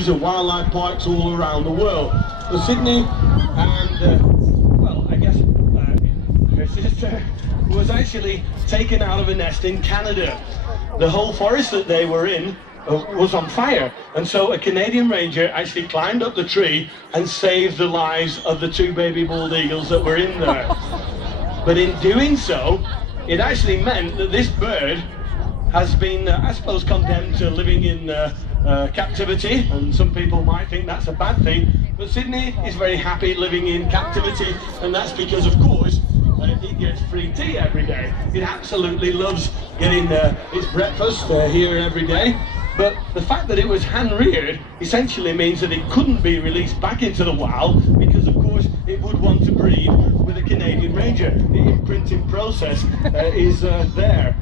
zoos and wildlife parks all around the world. So Sidney and, well, I guess her sister was actually taken out of a nest in Canada. The whole forest that they were in was on fire, and so a Canadian ranger actually climbed up the tree and saved the lives of the 2 baby bald eagles that were in there. But in doing so, it actually meant that this bird has been, I suppose, condemned to living in captivity, and some people might think that's a bad thing, but Sidney is very happy living in captivity, and that's because, of course, it gets free tea every day. It absolutely loves getting its breakfast here every day. But the fact that it was hand-reared essentially means that it couldn't be released back into the wild, because of course it would want to breed with a Canadian ranger. The imprinting process is there.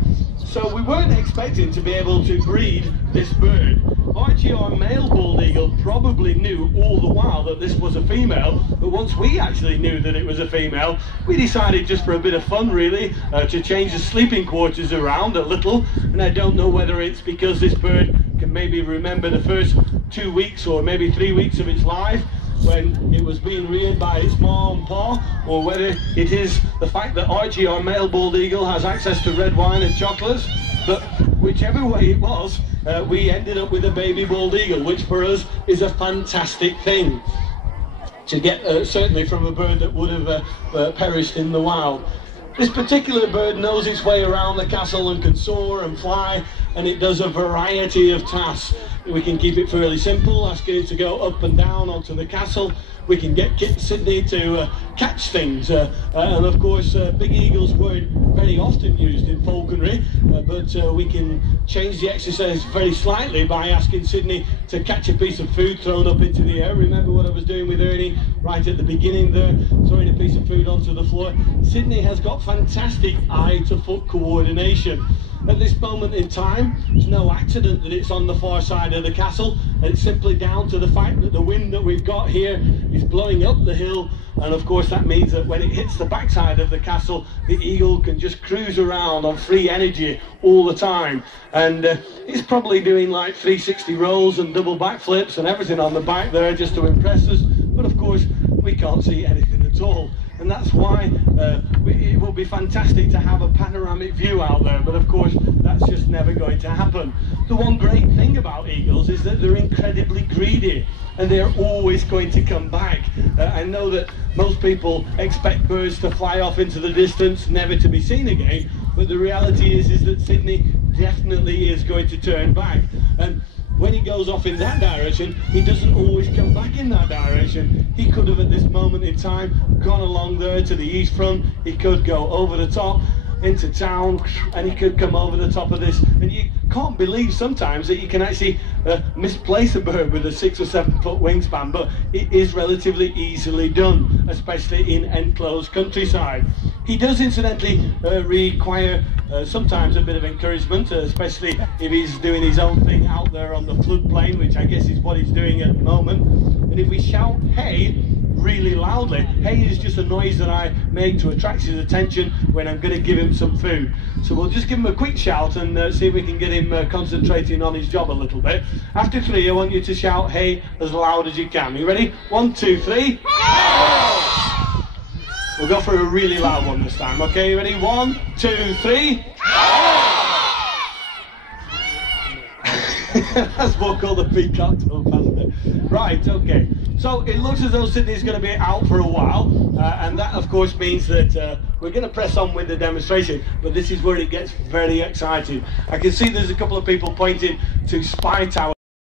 So we weren't expecting to be able to breed this bird. Archie, our male bald eagle, probably knew all the while that this was a female, but once we actually knew that it was a female, we decided, just for a bit of fun really, to change the sleeping quarters around a little. And I don't know whether it's because this bird can maybe remember the first 2 weeks or maybe 3 weeks of its life when it was being reared by its ma and pa, or whether it is the fact that Archie, our male bald eagle, has access to red wine and chocolates. But whichever way it was, we ended up with a baby bald eagle, which for us is a fantastic thing to get, certainly from a bird that would have perished in the wild. This particular bird knows its way around the castle and can soar and fly, and it does a variety of tasks. We can keep it fairly simple, asking it to go up and down onto the castle. We can get Sidney to catch things, and of course big eagles weren't very often used in falconry, but we can change the exercise very slightly by asking Sidney to catch a piece of food thrown up into the air. Remember what I was doing with Ernie right at the beginning there, throwing a piece of food onto the floor. Sidney has got fantastic eye to foot coordination. At this moment in time, it's no accident that it's on the far side of the castle, and it's simply down to the fact that the wind that we've got here is blowing up the hill, and of course that means that when it hits the backside of the castle, the eagle can just cruise around on free energy all the time. And it's probably doing like 360 rolls and double backflips and everything on the back there just to impress us, but of course we can't see anything at all. And that's why it will be fantastic to have a panoramic view out there, but of course that's just never going to happen. The one great thing about eagles is that they're incredibly greedy, and they're always going to come back. I know that most people expect birds to fly off into the distance, never to be seen again, but the reality is that Sidney definitely is going to turn back. And when he goes off in that direction, he doesn't always come back in that direction. He could have, at this moment in time, gone along there to the east front. He could go over the top into town, and he could come over the top of this. And you can't believe sometimes that you can actually misplace a bird with a 6 or 7 foot wingspan, but it is relatively easily done, especially in enclosed countryside. He does incidentally require sometimes a bit of encouragement, especially if he's doing his own thing out there on the floodplain, which I guess is what he's doing at the moment. And if we shout "hey" really loudly, hey is just a noise that I make to attract his attention when I'm going to give him some food. So we'll just give him a quick shout and see if we can get him concentrating on his job a little bit. After 3, I want you to shout "hey" as loud as you can. You ready? 1, 2, 3. Hey! We'll go for a really loud one this time. Okay, you ready? 1, 2, 3. That's what called a peacock tone, hasn't it? Right, okay. So it looks as though Sidney's going to be out for a while, and that of course means that we're going to press on with the demonstration, but this is where it gets very exciting. I can see there's a couple of people pointing to spy towers.